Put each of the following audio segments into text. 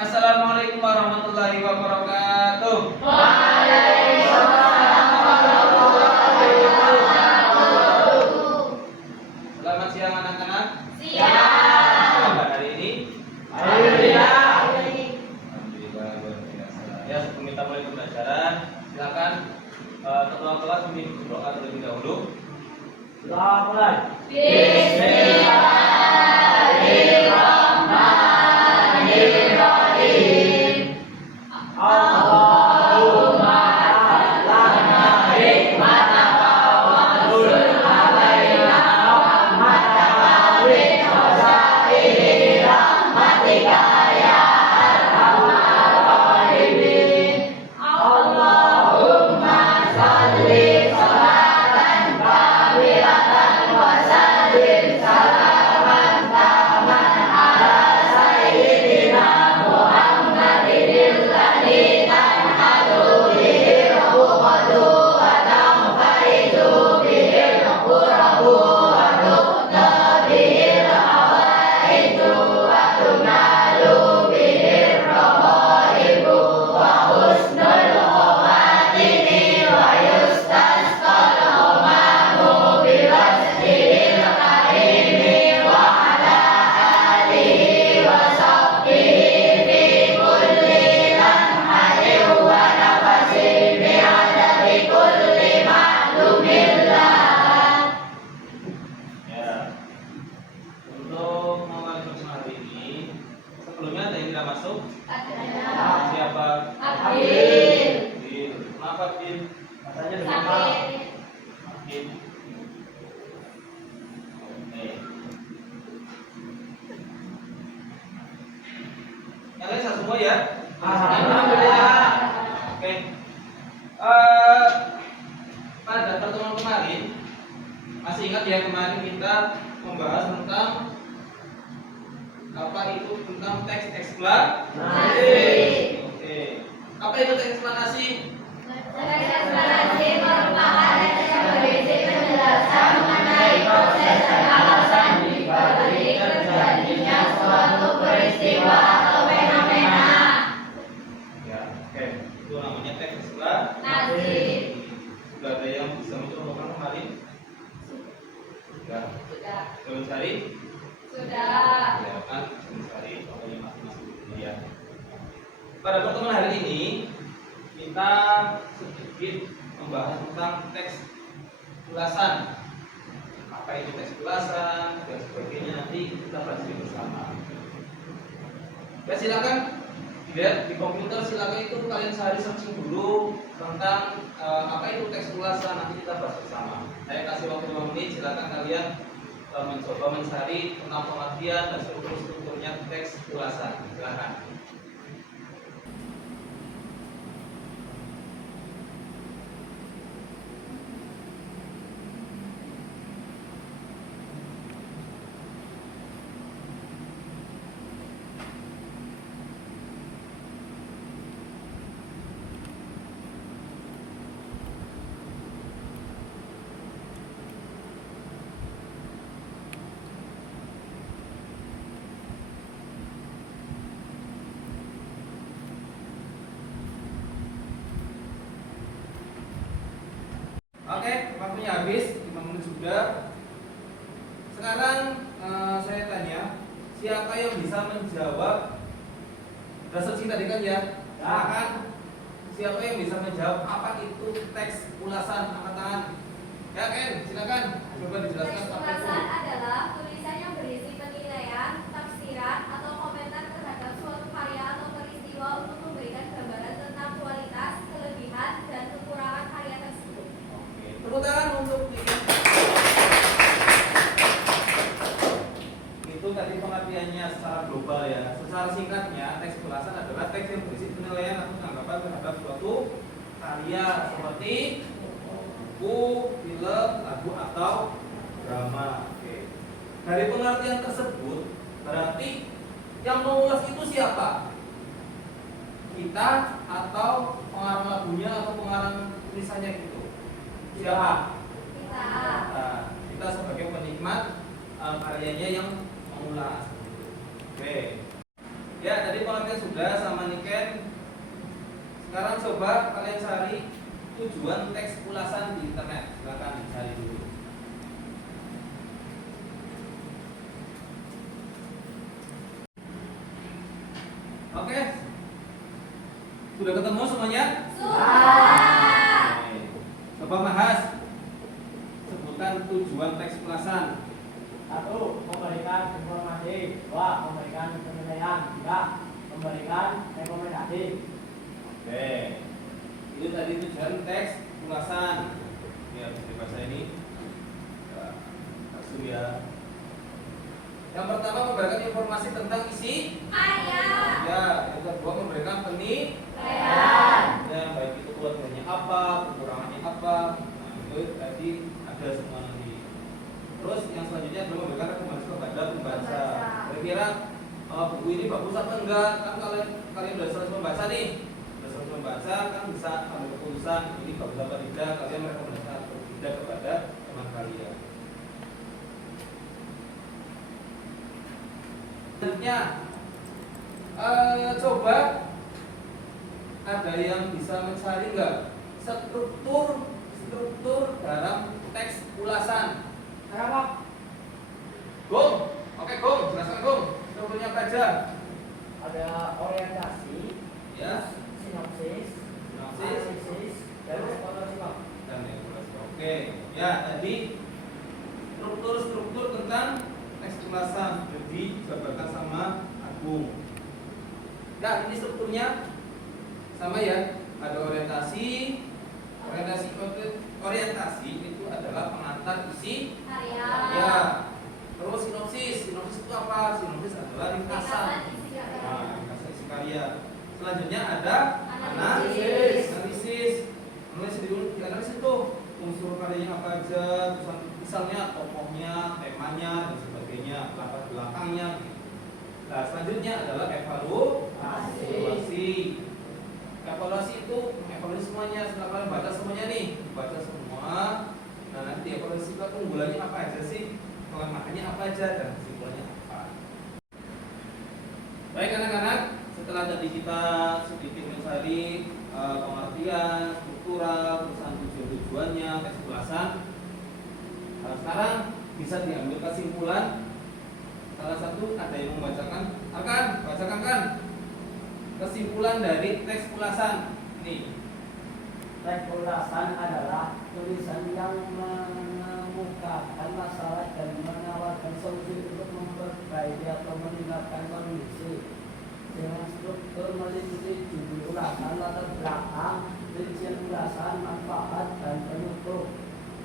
Assalamualaikum warahmatullahi wabarakatuh. Waalaikumsalam warahmatullahi wabarakatuh. Selamat siang anak-anak. Siang. Hari ini? Alhamdulillah. Alhamdulillah luar biasa. Ya, sebelum kita mulai pembelajaran, silakan ketua kelas memimpin doa terlebih dahulu. Selamat mulai. Bismillahirrahmanirrahim. Allahumma lana hikmataka wa anzur alaina rahmataka wa khaza'ini rahmatika ya arhamar rahimin. Allahumma shalli sholatan kamilatan wa sallim salaman taman ala sayyidina Muhammadin alladzi tanhalu bihil uqadu wa tanfaridu bihil qurabu wa tuqda bihil hawaiju wa tunalu bihil rabaibu wa husnul khawatim wa yustasqal ghamam biwajhil karim wa ala alihi wa sahbihi fi kulli lamhatin wa nafasin bi'adadi kulli ma'lumillah. Ya. Untuk mengawali pertemuan hari ini, sebelumnya ada yang tidak masuk? Siapa? Abdil. Bil. Kenapa Bil? Katanya dengan Bil. Oke. Yang lain sah semua ya? Alhamdulillah. Oke. Pada pertemuan kemarin, masih ingat ya kemarin kita membahas tentang apa itu tentang teks eksplanasi. Oke. Apa itu teks eksplanasi? Eksplanasi merupakan teks yang berisi penjelasan mengenai proses dan alasan dibalik terjadinya suatu peristiwa atau fenomena. Ya, oke. Itu namanya teks eksplanasi. Sudah ada yang bisa mencontohkan kemarin? Sudah. Belum cari? Sudah. Ya kan, belum cari. Pokoknya masing-masing dulu ya. Pada pertemuan hari ini kita sedikit membahas tentang teks ulasan. Apa itu teks ulasan dan sebagainya, nanti kita bahas bersama. Ya, silakan dilihat di komputer, silakan itu kalian sehari searching dulu tentang apa itu teks ulasan, nanti kita bahas bersama. Saya kasih waktu 2 menit, silakan kalian mencoba mencari tentang pengertian dan strukturnya teks ulasan. Silakan. Oke, waktunya habis, 5 menit sudah. Sekarang saya tanya, siapa yang bisa menjawab? Sudah selesai tadi kan ya? Silakan. Siapa yang bisa menjawab apa itu teks ulasan? Angkat tangan. Ya Ken, silakan. Coba dijelaskan Teks apa itu. ulasan adalah tulisan yang berisi penilaian, tafsiran, atau komentar terhadap suatu karya atau peristiwa untuk memberikan gambaran tentang kualitas, kelebihan, dan kekurangan karya tersebut. Oke, tepuk tangan untuk ini. Itu tadi pengertiannya secara global ya. Secara singkatnya, teks ulasan adalah teks yang berisi penilaian atau tanggapan terhadap suatu karya seperti buku, film, lagu atau drama. Oke. Dari pengertian tersebut, berarti yang mengulas itu siapa? Kita atau pengarang lagunya atau pengarang tulisannya gitu? Siapa? Kita. Nah, kita sebagai penikmat karyanya yang mengulas. Oke. Ya, tadi pengertian sudah sama Niken. Sekarang coba kalian cari tujuan teks ulasan di internet. Silakan dicari dulu. Oke. Sudah ketemu semuanya? Sudah. Oke. Coba bahas. Sebutkan tujuan teks ulasan. 1. Memberikan informasi. 2. Memberikan penilaian. 3. Memberikan rekomendasi. Oke. Itu tadi tujuan teks ulasan. Ya, bisa dibaca ini. Ya, langsung ya. Yang pertama memberikan informasi tentang isi Karya. ya. Yang kedua memberikan Bayan. ya, baik itu kelebihannya apa, kekurangannya apa. Nah, itu tadi ada semua nanti. Terus yang selanjutnya adalah memberikan rekomendasi kepada pembaca. Kira-kira buku ini bagus apa enggak? Kan kalian sudah selesai membaca nih. Sudah selesai membaca kan bisa ambil keputusan ini bagus apa tidak. Kalian merekomendasikan atau tidak kepada teman kalian. Selanjutnya coba ada yang bisa mencari enggak struktur dalam teks ulasan? Saya Pak. Gong, oke Gong, jelaskan Gong. Strukturnya apa aja? Ada orientasi, Ya, sinopsis, sinopsis, analisis, dan evaluasi Pak. dan evaluasi. Oke, ya tadi struktur tentang teks ulasan sudah dijabarkan sama Agung. Nah, ini strukturnya sama ya. Ada orientasi itu adalah pengantar isi Karya. ya. Terus sinopsis itu apa? Sinopsis adalah ringkasan. Ringkasan isi karya. Nah, ringkasan isi karya. Selanjutnya ada Analisis. Analisis di analisis itu unsur karyanya apa aja, misalnya tokohnya, temanya dan sebagainya, latar belakangnya. Nah, selanjutnya adalah evaluasi. Evaluasi itu mengevaluasi semuanya. Setelah kalian baca semuanya nih, baca semua. Nah, nanti evaluasi itu keunggulannya apa aja sih, kelemahannya apa aja, dan kesimpulannya apa. Baik anak-anak, setelah tadi kita sedikit mencari pengertian, struktural, perusahaan tujuannya, teks ulasan. Sekarang bisa diambil kesimpulan. Salah satu ada yang membacakan, bacakan kan? Kesimpulan dari teks ulasan. Nih. Teks ulasan adalah tulisan yang mengemukakan masalah dan menawarkan solusi untuk memperbaiki atau meningkatkan kondisi. Dengan struktur meliputi judul ulasan, latar belakang, rincian ulasan, manfaat, dan penutup.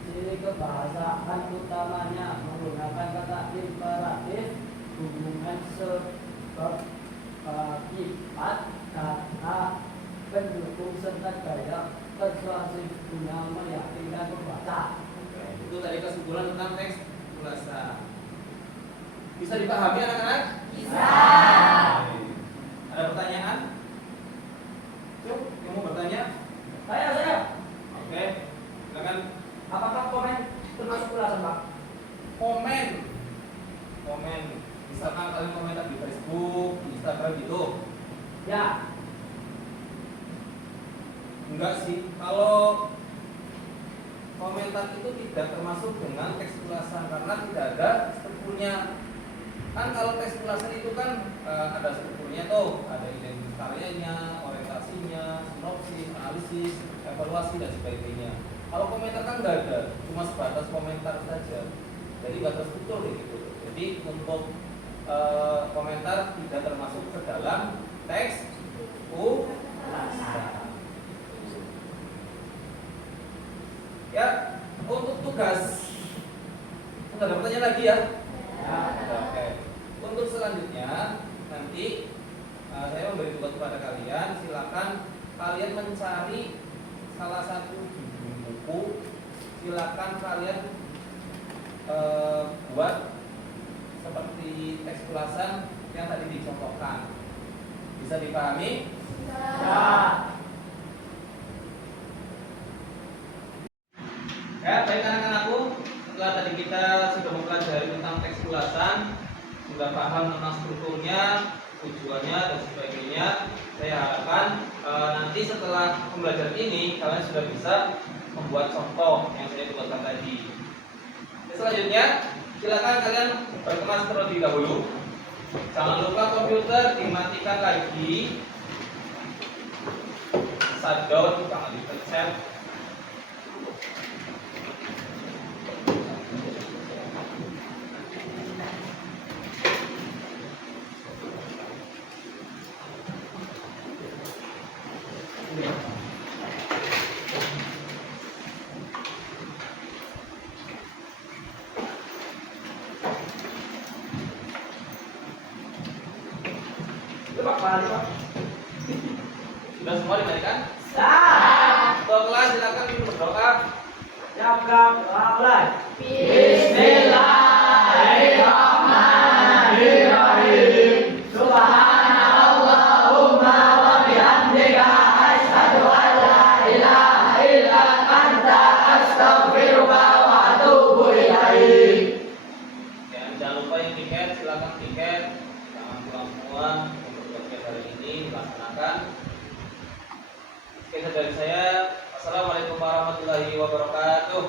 Ciri kebahasaan utamanya menggunakan kata imperatif, hubungan sebab akibat, kata pendukung serta gaya persuasif guna meyakinkan pembaca. Itu tadi kesimpulan tentang teks ulasan. Bisa dipahami anak-anak? Bisa. Ada pertanyaan? Cuk, yang mau bertanya? Saya. Oke, silakan. Apakah komen termasuk ulasan Pak? Komen. Misalkan kalian komentar di Facebook, di Instagram gitu. Ya. Enggak sih. Kalau komentar itu tidak termasuk dengan teks ulasan karena tidak ada strukturnya. Kan kalau teks ulasan itu kan ada strukturnya tuh, ada identitas karyanya, orientasinya, sinopsis, analisis, evaluasi dan sebagainya. Kalau komentar kan nggak ada, cuma sebatas komentar saja. Jadi nggak terstruktur gitu. Jadi untuk komentar tidak termasuk ke dalam teks ulasan. Ya, untuk tugas, nggak ada pertanyaan lagi ya? Ya. Oke. Untuk selanjutnya nanti saya memberi tugas kepada kalian. Silakan kalian mencari salah satu judul buku. Silakan kalian buat seperti teks ulasan yang tadi dicontohkan. Bisa dipahami? Ya. Ya, baik anak-anakku. Setelah tadi kita sudah mempelajari tentang teks ulasan, sudah paham tentang strukturnya, tujuannya dan sebagainya. Saya harapkan nanti setelah pembelajaran ini kalian sudah bisa membuat contoh yang saya buatkan tadi. Selanjutnya, silakan kalian berkemas terlebih dahulu. Jangan lupa komputer dimatikan lagi. Shutdown, jangan dipencet. Pak, balik Pak. Sudah semua dimatikan? Siap. Ketua kelas silakan berdoa. Siap, mulai. Bismillahirrahmanirrahim. Subhanallahumma wa bihamdika asyhadu an la ilaha illa anta astaghfiruka wa atubu ilaik. Ya, jangan lupa yang tiket, silakan tiket. Jangan pulang semua. Untuk podcast hari ini dilaksanakan. Sekian dari saya. Assalamualaikum warahmatullahi wabarakatuh.